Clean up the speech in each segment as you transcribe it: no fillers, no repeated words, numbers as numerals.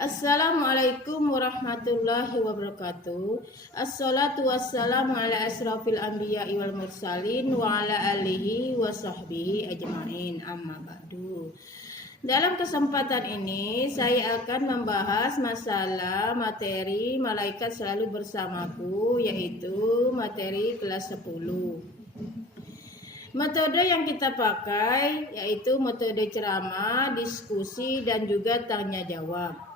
Assalamualaikum warahmatullahi wabarakatuh. Assalatu wassalamu ala asrafil anbiya'i wal mursalin wa ala alihi wa sahbihi ajma'in, amma ba'du. Dalam kesempatan ini saya akan membahas masalah materi malaikat selalu bersamaku, yaitu materi kelas 10. Metode yang kita pakai yaitu metode ceramah, diskusi, dan juga tanya jawab.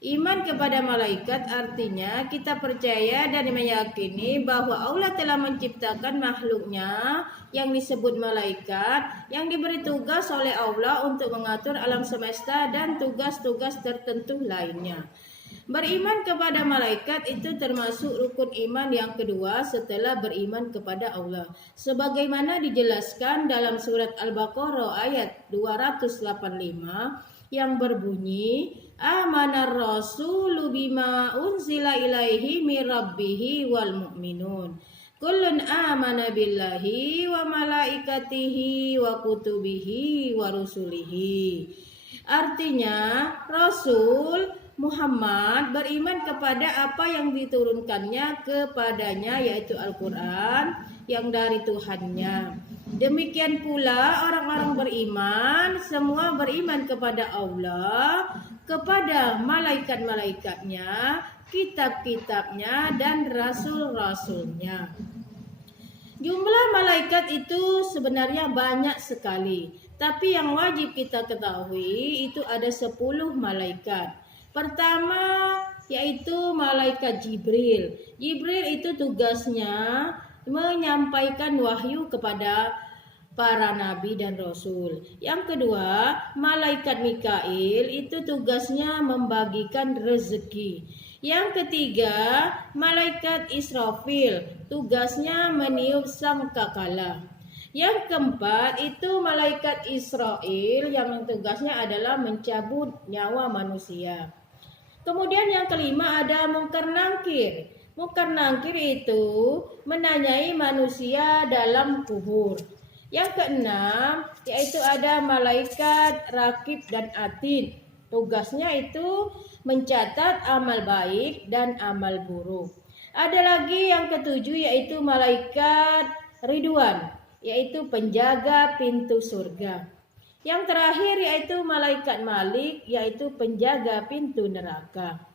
Iman kepada malaikat artinya kita percaya dan meyakini bahwa Allah telah menciptakan makhluknya yang disebut malaikat, yang diberi tugas oleh Allah untuk mengatur alam semesta dan tugas-tugas tertentu lainnya. Beriman kepada malaikat itu termasuk rukun iman yang kedua setelah beriman kepada Allah, sebagaimana dijelaskan dalam surat Al-Baqarah ayat 285 yang berbunyi, Amanar rasulu bima unzila ilaihi mir rabbihi wal mu'minun. Kullun amana billahi wa malaikatihi wa kutubihi wa rusulihi. Artinya, Rasul Muhammad beriman kepada apa yang diturunkannya kepadanya, yaitu Al-Quran yang dari Tuhannya. Demikian pula orang-orang beriman, semua beriman kepada Allah, kepada malaikat-malaikatnya, kitab-kitabnya, dan rasul-rasulnya. Jumlah malaikat itu sebenarnya banyak sekali, tapi yang wajib kita ketahui itu ada 10 malaikat. Pertama yaitu malaikat Jibril. Jibril itu tugasnya menyampaikan wahyu kepada para nabi dan rasul. Yang kedua, malaikat Mikail itu tugasnya membagikan rezeki. Yang ketiga, malaikat Israfil tugasnya meniup sangkakala. Yang keempat itu malaikat Israel yang tugasnya adalah mencabut nyawa manusia. Kemudian yang kelima ada Munkar Nakir. Munkar Nakir itu menanyai manusia dalam kubur. Yang keenam yaitu ada malaikat Rakib dan Atid. Tugasnya itu mencatat amal baik dan amal buruk. Ada lagi yang ketujuh yaitu malaikat Ridwan, yaitu penjaga pintu surga. Yang terakhir yaitu malaikat Malik, yaitu penjaga pintu neraka.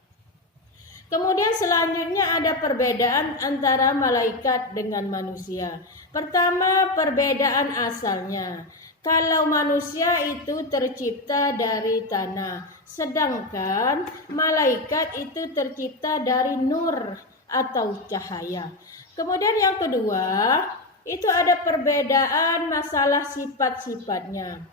Kemudian selanjutnya ada perbedaan antara malaikat dengan manusia. Pertama, perbedaan asalnya. Kalau manusia itu tercipta dari tanah, sedangkan malaikat itu tercipta dari nur atau cahaya. Kemudian yang kedua, itu ada perbedaan masalah sifat-sifatnya.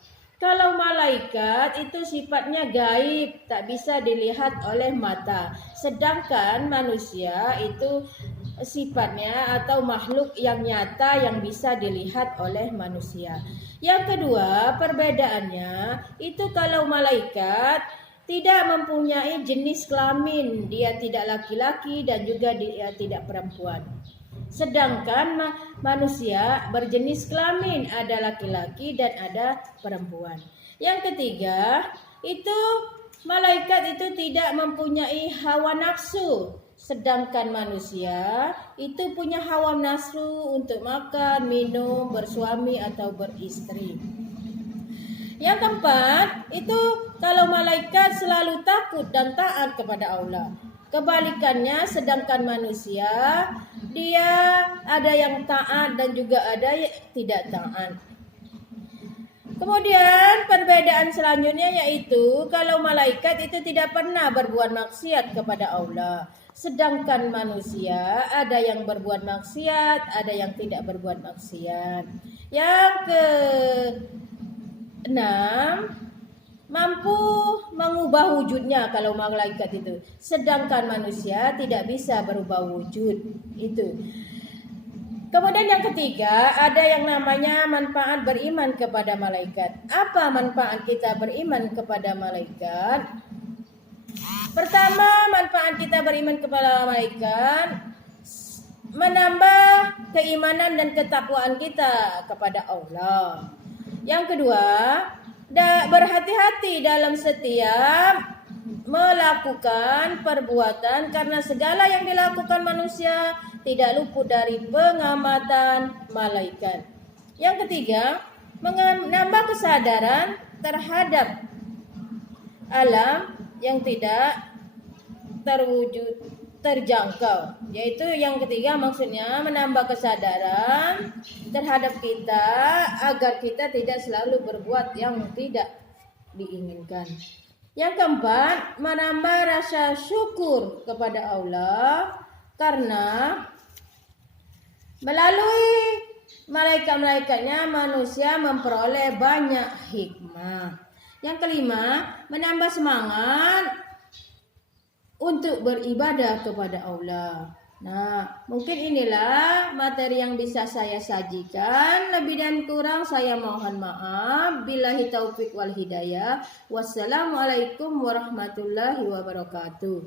Kalau malaikat itu sifatnya gaib, tak bisa dilihat oleh mata. Sedangkan manusia itu sifatnya atau makhluk yang nyata yang bisa dilihat oleh manusia. Yang kedua, perbedaannya itu kalau malaikat tidak mempunyai jenis kelamin, dia tidak laki-laki dan juga dia tidak perempuan. Sedangkan manusia berjenis kelamin, ada laki-laki dan ada perempuan. Yang ketiga, itu malaikat itu tidak mempunyai hawa nafsu. Sedangkan manusia itu punya hawa nafsu untuk makan, minum, bersuami atau beristri. Yang keempat, itu kalau malaikat selalu takut dan taat kepada Allah. Kebalikannya, sedangkan manusia dia ada yang taat dan juga ada yang tidak taat. Kemudian perbedaan selanjutnya yaitu kalau malaikat itu tidak pernah berbuat maksiat kepada Allah. Sedangkan manusia ada yang berbuat maksiat, ada yang tidak berbuat maksiat. Yang keenam, mampu mengubah wujudnya kalau malaikat itu. Sedangkan manusia tidak bisa berubah wujud itu. Kemudian yang ketiga, ada yang namanya manfaat beriman kepada malaikat. Apa manfaat kita beriman kepada malaikat? Pertama, manfaat kita beriman kepada malaikat menambah keimanan dan ketakwaan kita kepada Allah. Yang kedua, berhati-hati dalam setiap melakukan perbuatan, karena segala yang dilakukan manusia tidak luput dari pengamatan malaikat. Yang ketiga, menambah kesadaran terhadap alam yang tidak terjangkau, yaitu yang ketiga maksudnya menambah kesadaran terhadap kita agar kita tidak selalu berbuat yang tidak diinginkan. Yang keempat, menambah rasa syukur kepada Allah karena melalui malaikat-malaikatnya manusia memperoleh banyak hikmah. Yang kelima, menambah semangat untuk beribadah kepada Allah. Nah, mungkin inilah materi yang bisa saya sajikan. Lebih dan kurang saya mohon maaf. Billahi taufik wal hidayah. Wassalamualaikum warahmatullahi wabarakatuh.